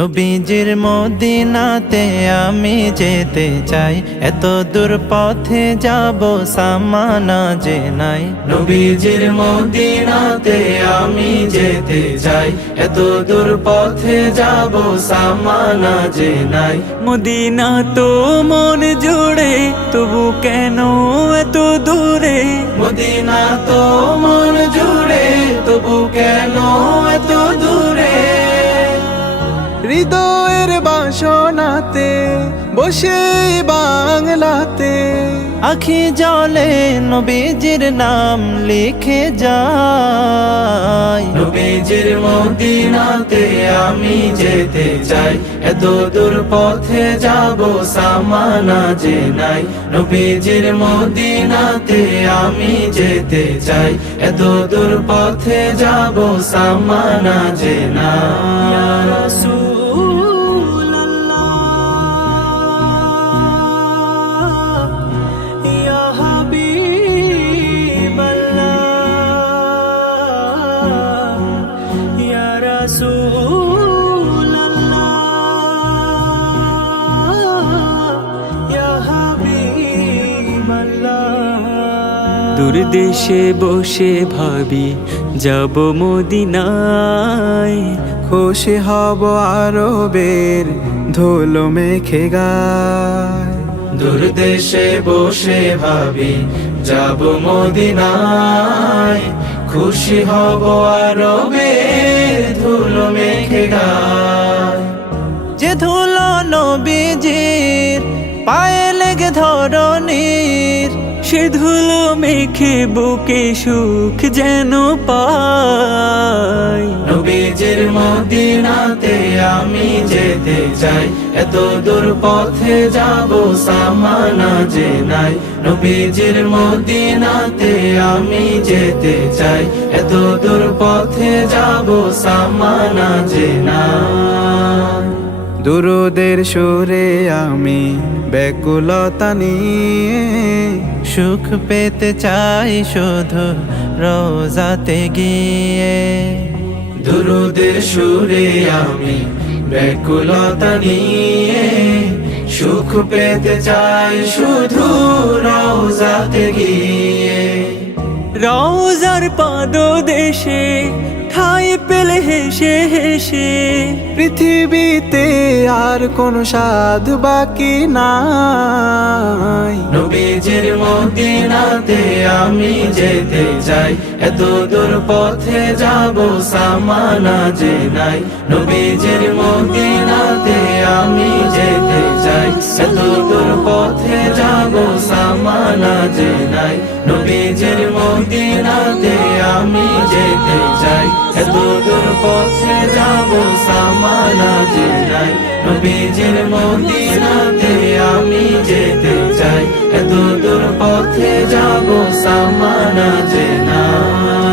নবীজির মদিনাতে আমি যেতে চাই, এত দূর পথে যাব সামানা যে নাই। নবীজির মদিনাতে আমি যেতে চাই, এত দূর পথে যাব সামানা যে নাই। মদিনা তো মন জুড়ে, তবু কেন এত দূরে? মদিনা তো মন জুড়ে, তবু কেন এত দূরে? হৃদয়ের বাসনাতে বসে বাংলাতে আখি জলে নবীজির নাম লিখে যাই। নবীজির মদিনাতে আমি যেতে চাই, এত দূর পথে যাব সামানা যে নাই। নবীজির মদিনাতে আমি যেতে চাই, এত দূর পথে যাব সামানা যে নাই। দূর দেশে বসে ভাবি যাব মদিনায়, খুশি হব আরবের ধুলো মেখে গায়। দূর দেশে বসে ভাবি যাব মদিনায়, খুশি হব আরবের ধুলো মেখে গায়। যে ধুলো নবীজির পায়ে লেগে ধরণীর, সে ধুলো মেখে বুকে সুখ যেন পাই। নবীজির মদিনাতে আমি যেতে চাই, এত দূর পথে যাব সামানা যে নাই। নবীজির মদিনাতে আমি যেতে চাই, এত দূর পথে যাব সামানা যে নাই। দুরুদের সুরে আমি ব্যাকুলতা নিয়ে সুখ পেতে চাই শুধু রোজাতে গিয়ে। দুরুদের সুরে আমি ব্যাকুলতা নিয়ে সুখ পেতে চাই শুধু রোজাতে গিয়ে। রওজার পাদদেশে ঠাই পেলে হেসে হেসে, পৃথিবীতে আর কোন স্বাদ বাকি নাই। নবীজির মদিনাতে আমি যেতে চাই, এত দূর পথে যাব সামানা যে নাই। নবীজির মদিনাতে আমি যেতে চাই, এত দূর পথে যাব সামানা যে নাই। নবীজির মদিনাতে আমি যেতে চাই, এত দূর পথে যাব সামানা যে নাই। নবীজির মদিনাতে আমি যেতে চাই, এত দূর পথে যাব সামানা যে নাই।